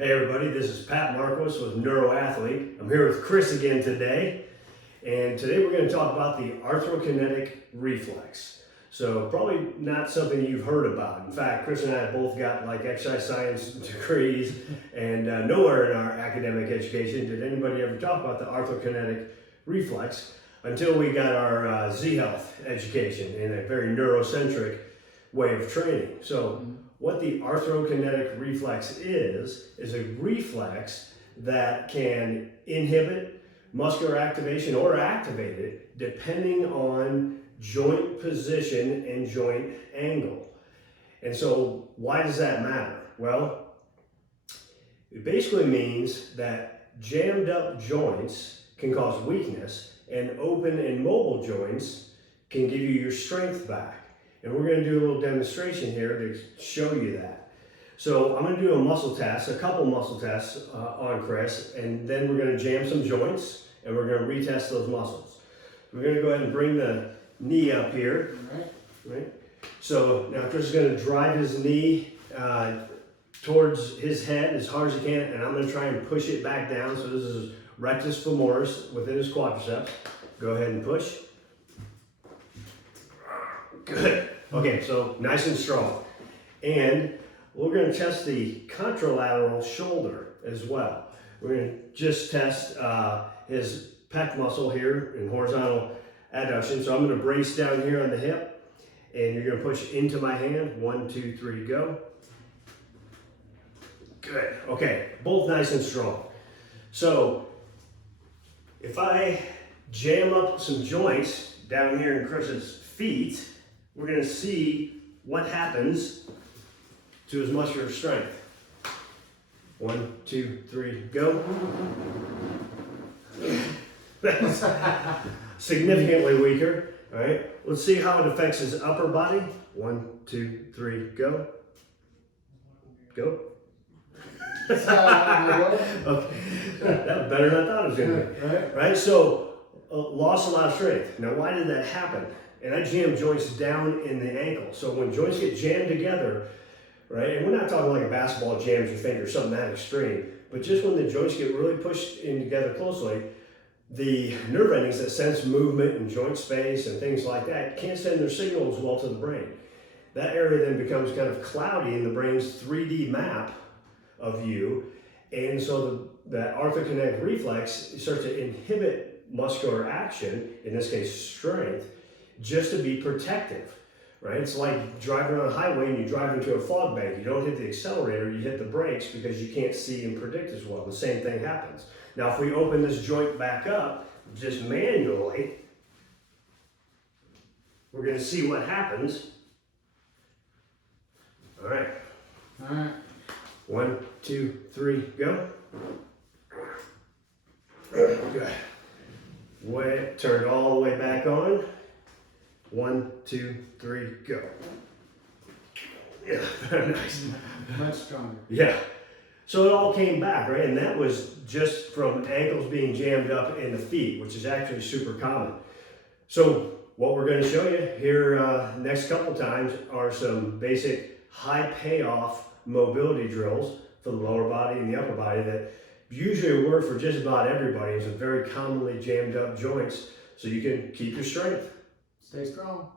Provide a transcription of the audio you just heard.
Hey everybody, this is Pat Marcos with Neuroathlete. I'm here with Chris again today, and today we're going to talk about the Arthrokinetic Reflex. So probably not something you've heard about. In fact, Chris and I both got like exercise science degrees, and nowhere in our academic education did anybody ever talk about the Arthrokinetic Reflex until we got our Z-Health education in a very neurocentric way of training. So what the arthrokinetic reflex is a reflex that can inhibit muscular activation or activate it depending on joint position and joint angle. And so why does that matter? Well, it basically means that jammed up joints can cause weakness, and open and mobile joints can give you your strength back. And we're going to do a little demonstration here to show you that. So I'm going to do a muscle test, a couple muscle tests on Chris, and then we're going to jam some joints and we're going to retest those muscles. We're going to go ahead and bring the knee up here. Right? So now Chris is going to drive his knee towards his head as hard as he can, and I'm going to try and push it back down. So this is rectus femoris within his quadriceps. Go ahead and push. Good. Okay, so nice and strong. And we're going to test the contralateral shoulder as well. We're going to just test his pec muscle here in horizontal adduction. So I'm going to brace down here on the hip, and you're going to push into my hand. 1, 2, 3, go. Good. Okay, both nice and strong. So if I jam up some joints down here in Chris's feet, we're going to see what happens to his muscular strength. 1, 2, 3, go. That's significantly weaker. All right, let's see how it affects his upper body. 1, 2, 3, go. Go. Okay. That was better than I thought it was going to be. Right? So, lost a lot of strength. Now, why did that happen? And I jam joints down in the ankle. So when joints get jammed together, right, and we're not talking like a basketball jams your finger, something that extreme, but just when the joints get really pushed in together closely, the nerve endings that sense movement and joint space and things like that can't send their signals well to the brain. That area then becomes kind of cloudy in the brain's 3D map of you, and so the arthrokinetic reflex starts to inhibit muscular action, in this case strength, just to be protective, right? It's like driving on a highway and you drive into a fog bank. You don't hit the accelerator, you hit the brakes because you can't see and predict as well. The same thing happens. Now, if we open this joint back up, just manually, we're going to see what happens. All right. 1, 2, 3, go. Good. Turn it all the way back on. 1, 2, 3, go. Yeah, very nice. Much stronger. Yeah. So it all came back, right? And that was just from ankles being jammed up in the feet, which is actually super common. So what we're going to show you here next couple times are some basic high payoff mobility drills for the lower body and the upper body that usually work for just about everybody. It's very commonly jammed up joints, so you can keep your strength. Stay strong.